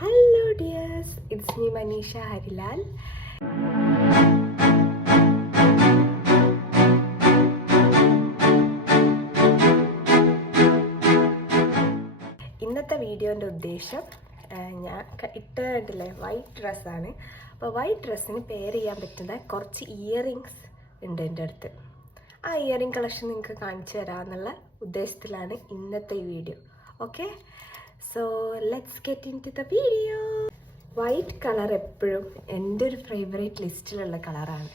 Hello dears, it's me Manisha Harilal. ഇന്നത്തെ വീഡിയോൻ്റെ ഉദ്ദേശം ഞാൻ ഇട്ടില്ലേ വൈറ്റ് ഡ്രസ്സാണ്. അപ്പോൾ വൈറ്റ് ഡ്രസ്സിന് പെയർ ചെയ്യാൻ പറ്റുന്ന കുറച്ച് ഇയറിങ്സ് ഉണ്ട് എൻ്റെ അടുത്ത്. ആ ഇയറിംഗ് കളക്ഷൻ നിങ്ങൾക്ക് കാണിച്ചു തരാമെന്നുള്ള ഉദ്ദേശത്തിലാണ് ഇന്നത്തെ ഈ video. Okay, so let's get into the video. White colour എപ്പോഴും എൻ്റെ ഒരു ഫേവറേറ്റ് ലിസ്റ്റിലുള്ള കളറാണ്.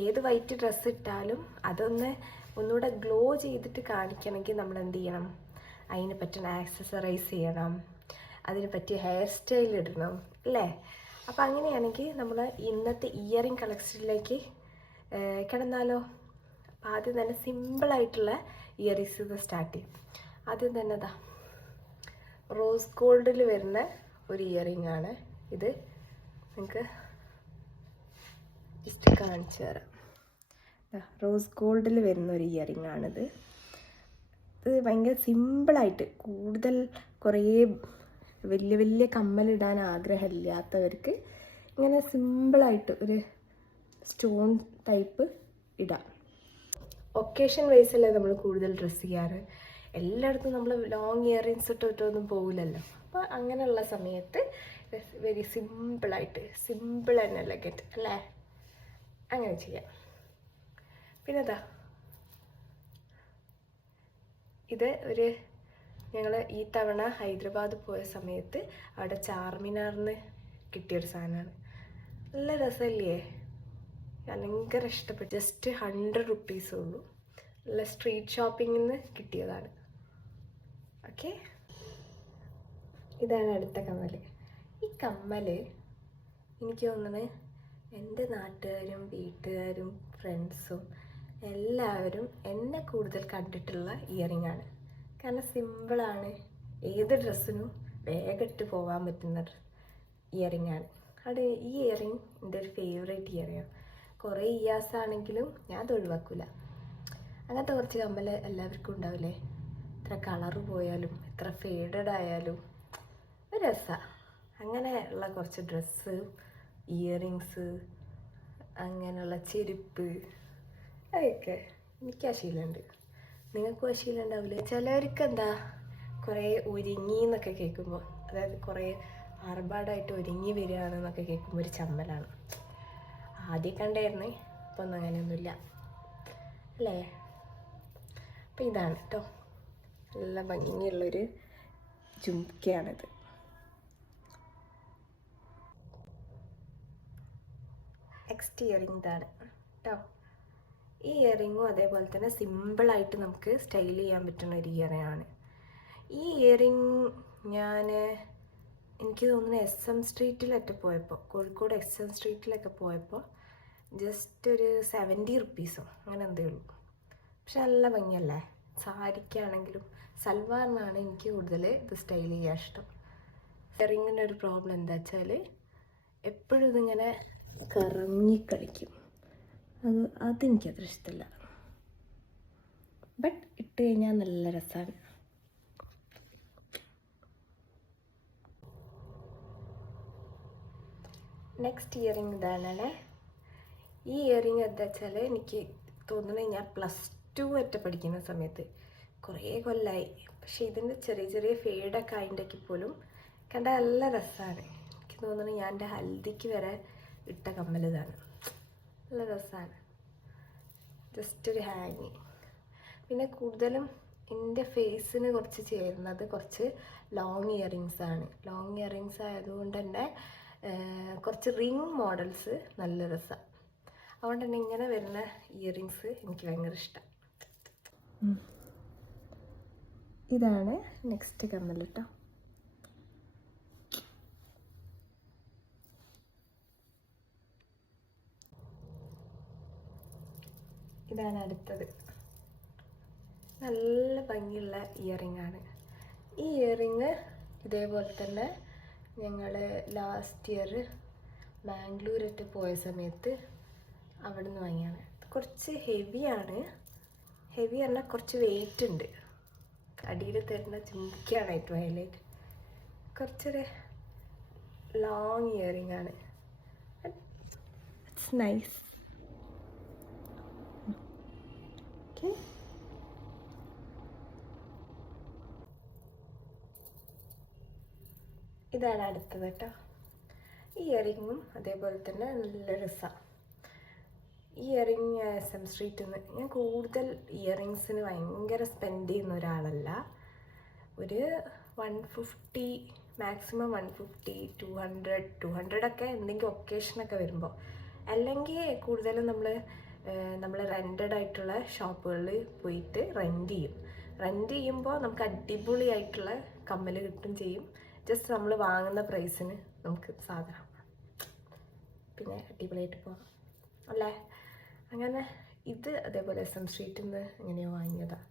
ഏത് വൈറ്റ് ഡ്രസ്സ് ഇട്ടാലും ഒന്നുകൂടെ ഗ്ലോ ചെയ്തിട്ട് കാണിക്കണമെങ്കിൽ നമ്മൾ എന്ത് ചെയ്യണം? അതിന് പറ്റുന്ന ആക്സസറൈസ് ചെയ്യണം, അതിന് പറ്റിയ ഹെയർ സ്റ്റൈൽ ഇടണം അല്ലേ? അപ്പോൾ അങ്ങനെയാണെങ്കിൽ നമ്മൾ ഇന്നത്തെ ഇയറിംഗ് കളക്ഷനിലേക്ക് കിടന്നാലോ? അപ്പോൾ ആദ്യം തന്നെ സിമ്പിളായിട്ടുള്ള ഇയറിങ്സ് ഇത് സ്റ്റാർട്ട് ചെയ്യും. ആദ്യം തന്നെ റോസ് ഗോൾഡിൽ വരുന്ന ഒരു ഇയറിംഗ് ആണ് ഇത്. നിങ്ങൾക്ക് ജസ്റ്റ് കാണിച്ചു തരാം. റോസ് ഗോൾഡിൽ വരുന്ന ഒരു ഇയറിംഗ് ആണിത്. ഇത് ഭയങ്കര സിമ്പിളായിട്ട്, കൂടുതൽ കുറേ വലിയ വലിയ കമ്മലിടാൻ ആഗ്രഹമില്ലാത്തവർക്ക് ഇങ്ങനെ സിമ്പിളായിട്ട് ഒരു സ്റ്റോൺ ടൈപ്പ് ഇടാം. ഒക്കേഷൻ വൈസല്ലേ നമ്മൾ കൂടുതൽ ഡ്രസ്സ് ചെയ്യാറ്. എല്ലായിടത്തും നമ്മൾ ലോങ് ഇയറിങ്സ് ഇട്ടൊന്നും പോകില്ലല്ലോ. അപ്പോൾ അങ്ങനെയുള്ള സമയത്ത് വെരി സിമ്പിളായിട്ട്, സിമ്പിൾ ആൻഡ് എലഗൻറ്റ് അല്ലേ, അങ്ങനെ ചെയ്യാം. പിന്നെ ഇത് ഞങ്ങൾ ഈ തവണ ഹൈദരാബാദ് പോയ സമയത്ത് അവിടെ ചാർമിനാറിന് കിട്ടിയൊരു സാധനമാണ്. നല്ല രസമല്ലേ? ഭയങ്കര ഇഷ്ടപ്പെട്ടു. ജസ്റ്റ് 100 റുപ്പീസേ ഉള്ളൂ. നല്ല സ്ട്രീറ്റ് ഷോപ്പിങ്ങിൽ നിന്ന് കിട്ടിയതാണ്. ഓക്കെ, ഇതാണ് അടുത്ത കമ്മൽ. ഈ കമ്മൽ എനിക്ക് തോന്നുന്നത് എൻ്റെ നാട്ടുകാരും വീട്ടുകാരും ഫ്രണ്ട്സും എല്ലാവരും എന്നെ കൂടുതൽ കണ്ടിട്ടുള്ള ഇയറിംഗ് ആണ്. കാരണം സിമ്പിളാണ്, ഏത് ഡ്രസ്സിനും വേഗം ഇട്ട് പോകാൻ പറ്റുന്ന ഇയറിംഗ് ആണ്. അവിടെ ഈ ഇയറിംഗ് എൻ്റെ ഒരു ഫേവറേറ്റ് ഇയറിംഗ് ആണ്. കുറേ ഇയേഴ്സ് ആണെങ്കിലും ഞാൻ അത് ഒഴിവാക്കില്ല. അങ്ങനത്തെ കുറച്ച് കമ്മൽ എല്ലാവർക്കും ഉണ്ടാവില്ലേ? എത്ര കളറ് പോയാലും എത്ര ഫേഡഡ് ആയാലും ഒരു രസമാണ്. അങ്ങനെയുള്ള കുറച്ച് ഡ്രസ്സ്, ഇയറിങ്സ്, അങ്ങനെയുള്ള ചെരുപ്പ്, അതൊക്കെ എനിക്ക് ആ ശീലമുണ്ട്. നിങ്ങൾക്കും ആ ശീലം ഉണ്ടാവില്ലേ? ചിലവർക്ക് കുറേ ഒരുങ്ങി എന്നൊക്കെ കേൾക്കുമ്പോൾ, അതായത് കുറേ ആർഭാടായിട്ട് ഒരുങ്ങി വരികയാണെന്നൊക്കെ കേൾക്കുമ്പോൾ ഒരു ചമ്മലാണ്. ആദ്യം കണ്ടായിരുന്നേ, ഇപ്പം ഒന്നും അങ്ങനെയൊന്നുമില്ല അല്ലേ? അപ്പം ഇതാണ് കേട്ടോ, നല്ല ഭംഗിയുള്ളൊരു ജുംക്കയാണിത്. നെക്സ്റ്റ് ഇയറിംഗ് ഇതാണ് കേട്ടോ. ഈ ഇയറിങ്ങും അതേപോലെ തന്നെ സിമ്പിളായിട്ട് നമുക്ക് സ്റ്റൈൽ ചെയ്യാൻ പറ്റുന്ന ഒരു ഇയറിംഗ് ആണ്. ഈ ഇയറിംഗ് എനിക്ക് തോന്നുന്നു SM സ്ട്രീറ്റിലൊക്കെ പോയപ്പോൾ, കോഴിക്കോട് SM സ്ട്രീറ്റിലൊക്കെ പോയപ്പോൾ ജസ്റ്റ് ഒരു 70 റുപ്പീസോ അങ്ങനെ എന്തേ ഉള്ളൂ. പക്ഷെ നല്ല ഭംഗിയല്ലേ? സാരിക്കാണെങ്കിലും സൽവാറിനാണ് എനിക്ക് കൂടുതൽ ഇത് സ്റ്റൈൽ ചെയ്യാൻ ഇഷ്ടം. ഇയറിങ്ങിൻ്റെ ഒരു പ്രോബ്ലം എന്താ വെച്ചാൽ എപ്പോഴും ഇതിങ്ങനെ കറങ്ങിക്കളിക്കും. അതെനിക്കത്ര ഇഷ്ടമല്ല. ബട്ട് ഇട്ട് കഴിഞ്ഞാൽ നല്ല രസമാണ്. നെക്സ്റ്റ് ഇയറിംഗ് ഇതാണ്. ഈ ഇയറിംഗ് എന്താ വെച്ചാൽ എനിക്ക് തോന്നുന്നത് ഞാൻ +2 വരെ പഠിക്കുന്ന സമയത്ത്, കുറേ കൊല്ലമായി, പക്ഷെ ഇതിൻ്റെ ചെറിയ ചെറിയ ഫേഡൊക്കെ ആയിട്ടൊക്കെ പോലും കണ്ടാൽ നല്ല രസമാണ്. എനിക്ക് തോന്നുന്നു ഞാൻ എൻ്റെ ഹൽദിക്ക് വരെ ഇട്ട കമ്മൽ ഇതാണ്. നല്ല രസമാണ്, ജസ്റ്റ് ഒരു ഹാങ്ങിങ്. പിന്നെ കൂടുതലും എൻ്റെ ഫേസിന് കുറച്ച് ചേരുന്നത് കുറച്ച് ലോങ് ഇയറിങ്സ് ആണ്. ലോങ് ഇയറിങ്സ് ആയതുകൊണ്ട് തന്നെ കുറച്ച് റിങ് മോഡൽസ് നല്ല രസമാണ്. അതുകൊണ്ട് തന്നെ ഇങ്ങനെ വരുന്ന ഇയറിങ്സ് എനിക്ക് ഭയങ്കര ഇഷ്ടം. ഇതാണ് നെക്സ്റ്റ് കമ്മൽ കേട്ടോ. ഇതാണ് അടുത്തത്. നല്ല ഭംഗിയുള്ള ഇയറിംഗ് ആണ്. ഈ ഇയറിംഗ് ഇതേപോലെ തന്നെ ഞങ്ങൾ ലാസ്റ്റ് ഇയർ ബാംഗ്ലൂരൊക്കെ പോയ സമയത്ത് അവിടെ നിന്ന് വാങ്ങിയാണ്. കുറച്ച് ഹെവിയാണ്. ഹെവി പറഞ്ഞാൽ കുറച്ച് വെയിറ്റ് ഉണ്ട്. അടിയിൽ തരുന്ന ചുമക്കാണ് ഏറ്റവും ഹൈലൈറ്റ്. കുറച്ചൊരു ലോങ് ഇയറിംഗ് ആണ്. It's nice. ഓക്കെ, ഇതാണ് അടുത്തത് കേട്ടോ. ഈ ഇയറിങ്ങും അതേപോലെ തന്നെ നല്ല രസമാണ്. ഈ ഇയറിങ് SM സ്ട്രീറ്റിൽ നിന്ന് ഞാൻ കൂടുതൽ ഇയറിങ്സിന് ഭയങ്കര സ്പെൻഡ് ചെയ്യുന്ന ഒരാളല്ല. ഒരു 150, മാക്സിമം 150, 200 ഒക്കെ എന്തെങ്കിലും ഒക്കേഷനൊക്കെ വരുമ്പോൾ, അല്ലെങ്കിൽ കൂടുതലും നമ്മൾ റെൻറ്റഡ് ആയിട്ടുള്ള ഷോപ്പുകളിൽ പോയിട്ട് റെൻറ്റ് ചെയ്യുമ്പോൾ നമുക്ക് അടിപൊളിയായിട്ടുള്ള കമ്മൽ കിട്ടും ചെയ്യും. ജസ്റ്റ് നമ്മൾ വാങ്ങുന്ന പ്രൈസിന് നമുക്ക് സാധനം പിന്നെ അടിപൊളിയായിട്ട് പോകാം അല്ലേ. അങ്ങനെ ഇത് അതേപോലെ SM സ്ട്രീറ്റിൽ നിന്ന് എങ്ങനെയോ വാങ്ങിയതാണ്.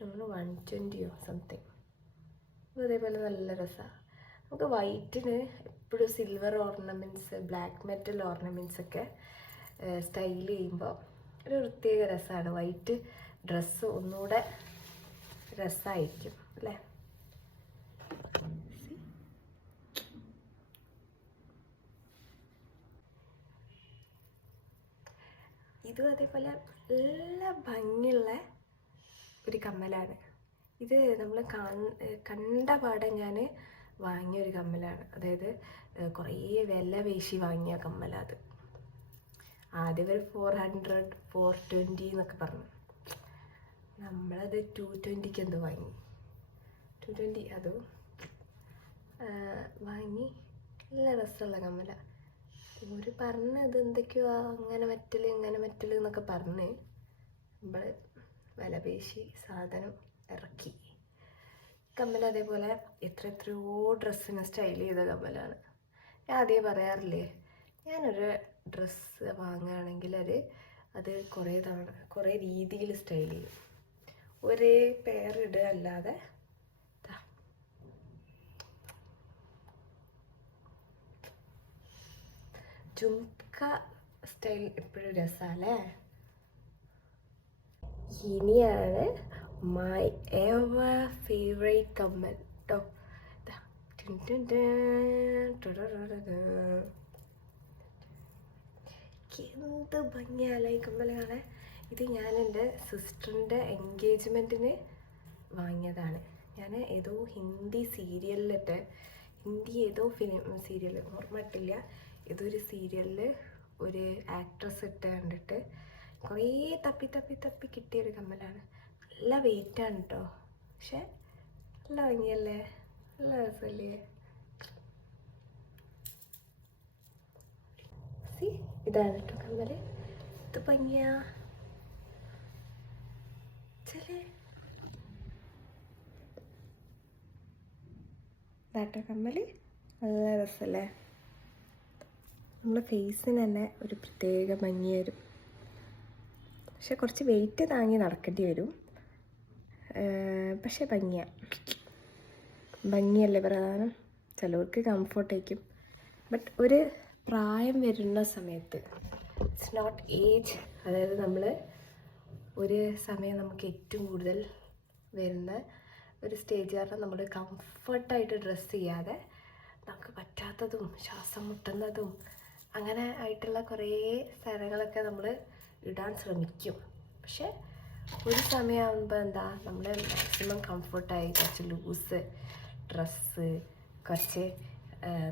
നമ്മൾ 120 സംതിങ്. അതേപോലെ നല്ല രസമാണ്. നമുക്ക് വൈറ്റിന് എപ്പോഴും silver ornaments, black metal ornaments ഒക്കെ സ്റ്റൈൽ ചെയ്യുമ്പോൾ ഒരു പ്രത്യേക രസമാണ്. വൈറ്റ് ഡ്രസ്സ് ഒന്നുകൂടെ രസമായിരിക്കും അല്ലേ. ഇതും അതേപോലെ നല്ല ഭംഗിയുള്ള ഒരു കമ്മലാണ്. ഇത് നമ്മൾ കണ്ട പാടെ ഞാൻ വാങ്ങിയൊരു കമ്മലാണ്. അതായത് കുറേ വില പേശി വാങ്ങിയ കമ്മലത്. ആദ്യം ഒരു 400, 420 എന്നൊക്കെ പറഞ്ഞു. നമ്മളത് 220 എന്തോ വാങ്ങി. 220 അതും വാങ്ങി. നല്ല രസമുള്ള കമ്മല. ഒരു പറഞ്ഞത് എന്തൊക്കെയോ അങ്ങനെ മെറ്റൽ ഇങ്ങനെ മെറ്റൽ എന്നൊക്കെ പറഞ്ഞ് നമ്മൾ വില പേശി സാധനം ഇറക്കി. കമ്മൽ അതേപോലെ എത്രയോ ഡ്രസ്സിന് സ്റ്റൈൽ ചെയ്ത കമ്മലാണ്. ഞാൻ ആദ്യം പറയാറില്ലേ, ഞാനൊരു ഡ്രസ്സ് വാങ്ങുകയാണെങ്കിൽ അത് കുറേ രീതിയിൽ സ്റ്റൈൽ ചെയ്യും. ഒരേ പെയർ ഇടുക അല്ലാതെ. ജുംക്ക സ്റ്റൈൽ എപ്പോഴും രസമല്ലേ. ഇനിയാണ് മൈ എവർ ഫേവറേറ്റ് കമ്മൽ കേട്ടോ. എന്ത് ഭംഗിയല്ല ഈ കമ്മൽ കാണാൻ. ഇത് ഞാൻ എൻ്റെ സിസ്റ്ററിൻ്റെ എൻഗേജ്മെൻറ്റിന് വാങ്ങിയതാണ്. ഞാൻ ഏതോ ഹിന്ദി ഏതോ സീരിയൽ ഓർമ്മ ഇട്ടില്ല, ഏതോ ഒരു സീരിയലിൽ ഒരു ആക്ട്രസ് ഇട്ട് കണ്ടിട്ട് കുറേ തപ്പി കിട്ടിയൊരു കമ്മലാണ്. നല്ല വെയിറ്റാണ് കേട്ടോ, പക്ഷെ നല്ല ഭംഗിയല്ലേ, നല്ല രസമല്ലേ. ഇതാണ് കേട്ടോ കമ്മൽ. ഇത് ഭംഗിയാ ഇതാട്ടോ കമ്മൽ. നല്ല രസമല്ലേ. നമ്മുടെ ഫേസിന് തന്നെ ഒരു പ്രത്യേക ഭംഗി വരും. പക്ഷെ കുറച്ച് വെയിറ്റ് താങ്ങി നടക്കേണ്ടി വരും. പക്ഷെ ഭംഗിയല്ലേ പ്രധാനം. ചിലവർക്ക് കംഫർട്ടായിരിക്കും. ബട്ട് ഒരു പ്രായം വരുന്ന സമയത്ത്, ഇറ്റ്സ് നോട്ട് ഏജ്, അതായത് നമ്മൾ ഒരു സമയം നമുക്ക് ഏറ്റവും കൂടുതൽ വരുന്ന ഒരു സ്റ്റേജ് കാരണം നമ്മൾ കംഫർട്ടായിട്ട് ഡ്രസ്സ് ചെയ്യാതെ നമുക്ക് പറ്റാത്തതും ശ്വാസം മുട്ടുന്നതും അങ്ങനെ ആയിട്ടുള്ള കുറേ സ്ഥലങ്ങളൊക്കെ നമ്മൾ ഇടാൻ ശ്രമിക്കും. പക്ഷെ ഒരു സമയമാകുമ്പോൾ നമ്മൾ മാക്സിമം കംഫർട്ടായി കുറച്ച് ലൂസ് ഡ്രസ്സ്, കുറച്ച്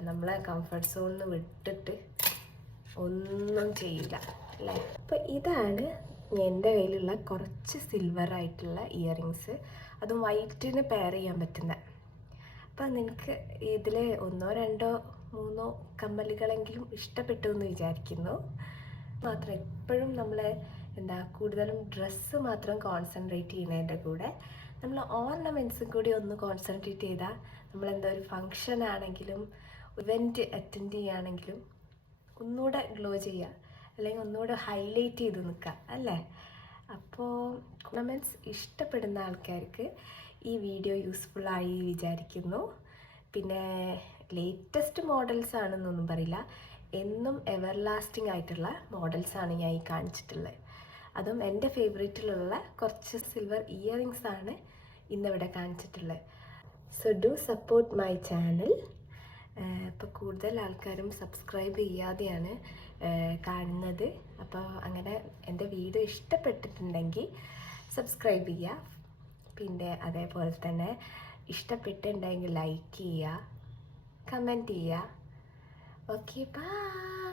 നമ്മളെ കംഫർട്ട് സോണിൽ വിട്ടിട്ട് ഒന്നും ചെയ്യില്ല അല്ലേ. അപ്പോൾ ഇതാണ് എൻ്റെ കയ്യിലുള്ള കുറച്ച് സിൽവറായിട്ടുള്ള ഇയറിങ്സ്. അതും വൈറ്റിന് പെയർ ചെയ്യാൻ പറ്റുന്ന. അപ്പം നിനക്ക് ഇതിൽ 1, 2, 3 കമ്മലുകളെങ്കിലും ഇഷ്ടപ്പെട്ടു എന്ന് വിചാരിക്കുന്നു. മാത്രം എപ്പോഴും നമ്മൾ കൂടുതലും ഡ്രസ്സ് മാത്രം കോൺസെൻട്രേറ്റ് ചെയ്യുന്നതിൻ്റെ കൂടെ നമ്മൾ ഓർണമെൻറ്റ്സും കൂടി ഒന്ന് കോൺസെൻട്രേറ്റ് ചെയ്താൽ നമ്മളെന്താ ഒരു ഫങ്ഷൻ ആണെങ്കിലും ഇവൻറ്റ് അറ്റൻഡ് ചെയ്യുകയാണെങ്കിലും ഒന്നുകൂടെ ഗ്ലോ ചെയ്യുക, അല്ലെങ്കിൽ ഒന്നുകൂടെ ഹൈലൈറ്റ് ചെയ്ത് നിൽക്കുക അല്ലേ. അപ്പോൾ ഓർണമെൻറ്റ്സ് ഇഷ്ടപ്പെടുന്ന ആൾക്കാർക്ക് ഈ വീഡിയോ യൂസ്ഫുള്ളായി വിചാരിക്കുന്നു. പിന്നെ ലേറ്റസ്റ്റ് മോഡൽസ് ആണെന്നൊന്നും പറയില്ല, എന്നും എവർ ലാസ്റ്റിംഗ് ആയിട്ടുള്ള മോഡൽസാണ് ഞാൻ ഈ കാണിച്ചിട്ടുള്ളത്. അതും എൻ്റെ ഫേവറേറ്റിലുള്ള കുറച്ച് സിൽവർ ഇയറിങ്സ് ആണ് ഇന്നിവിടെ കാണിച്ചിട്ടുള്ളത്. So do support my channel. ഇപ്പോൾ കൂടുതൽ ആൾക്കാരും സബ്സ്ക്രൈബ് ചെയ്യാതെയാണ് കാണുന്നത്. അപ്പോൾ അങ്ങനെ എൻ്റെ വീഡിയോ ഇഷ്ടപ്പെട്ടിട്ടുണ്ടെങ്കിൽ സബ്സ്ക്രൈബ് ചെയ്യുക. പിന്നെ അതേപോലെ തന്നെ ഇഷ്ടപ്പെട്ടിട്ടുണ്ടെങ്കിൽ ലൈക്ക് ചെയ്യുക, കമൻറ്റ് ചെയ്യുക. Okay, by.